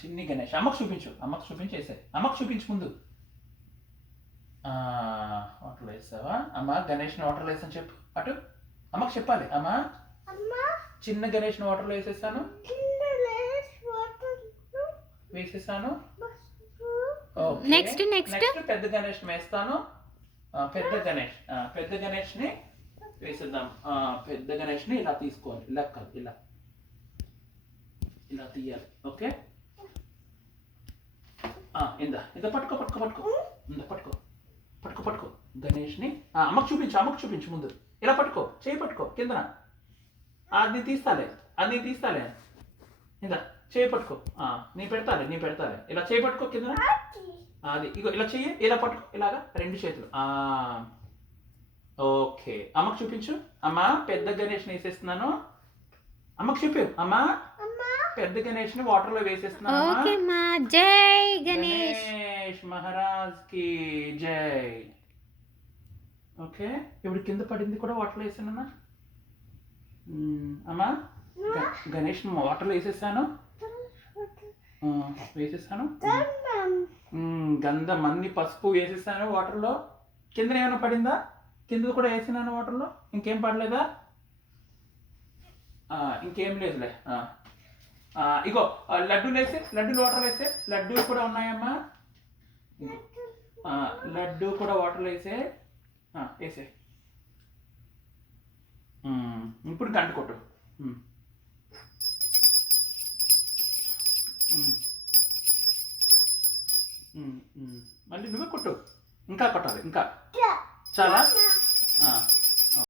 చిన్ని గణేష్ అమ్మకు చూపించు వేసాయి. అమ్మకు చూపించు ముందు. వాటర్లో వేసావా? అమ్మ గణేష్ని వాటర్లో వేసాను చెప్పు. అటు అమ్మకు చెప్పాలి. అమ్మ చిన్న గణేష్ని వాటర్లో వేసేసాను. వేసేసాను. నెక్స్ట్ పెద్ద గణేష్ వేస్తాను. పెద్ద గణేష్ని వేసేద్దాం. పెద్ద గణేష్ని ఇలా తీసుకోవాలి. ఇలా కాదు, ఇలా ఇలా తీయాలి. ఓకే, ఇందా పట్టుకో. పట్టుకో గణేష్ని. అమ్మకు చూపించు ముందు. ఇలా పట్టుకో, చేయి పట్టుకో కిందన. అది తీస్తాలే. ఇందా చేయి పట్టుకో. నీ పెడతాలే. ఇలా చేయి పట్టుకో కిందన. అది ఇగో ఇలా చెయ్యి. ఇలా పట్టుకో, ఇలాగా 2 చేతులు. ఓకే, అమ్మకు చూపించు. అమ్మా పెద్ద గణేష్ని వేసేస్తున్నాను. అమ్మకు చెప్పు. అమ్మా పెద్ద గణేష్ని వాటర్లో వేసేస్తున్నాను. జై గణేష్ మహారాజ్ కి జై. ఓకే, ఇప్పుడు కింద పడింది కూడా వాటర్లో వేసానన్నా. అమ్మా గణేష్ వాటర్లో వేసేసాను. గంధం అన్ని పసుపు వేసేసాను వాటర్లో. కింద ఏమైనా పడిందా? కింద కూడా వేసినాను వాటర్లో. ఇంకేం పడలేదా? ఇంకేం లేదులే. ఇగో లడ్డూలు వాటర్లో వేసే. లడ్డూలు కూడా ఉన్నాయమ్మా. లడ్డూ కూడా వాటర్లో వేసే. ఇప్పుడు గంట కొట్టు. మళ్ళీ నువ్వే కొట్టు. ఇంకా కొట్టాలి. ఇంకా చాలా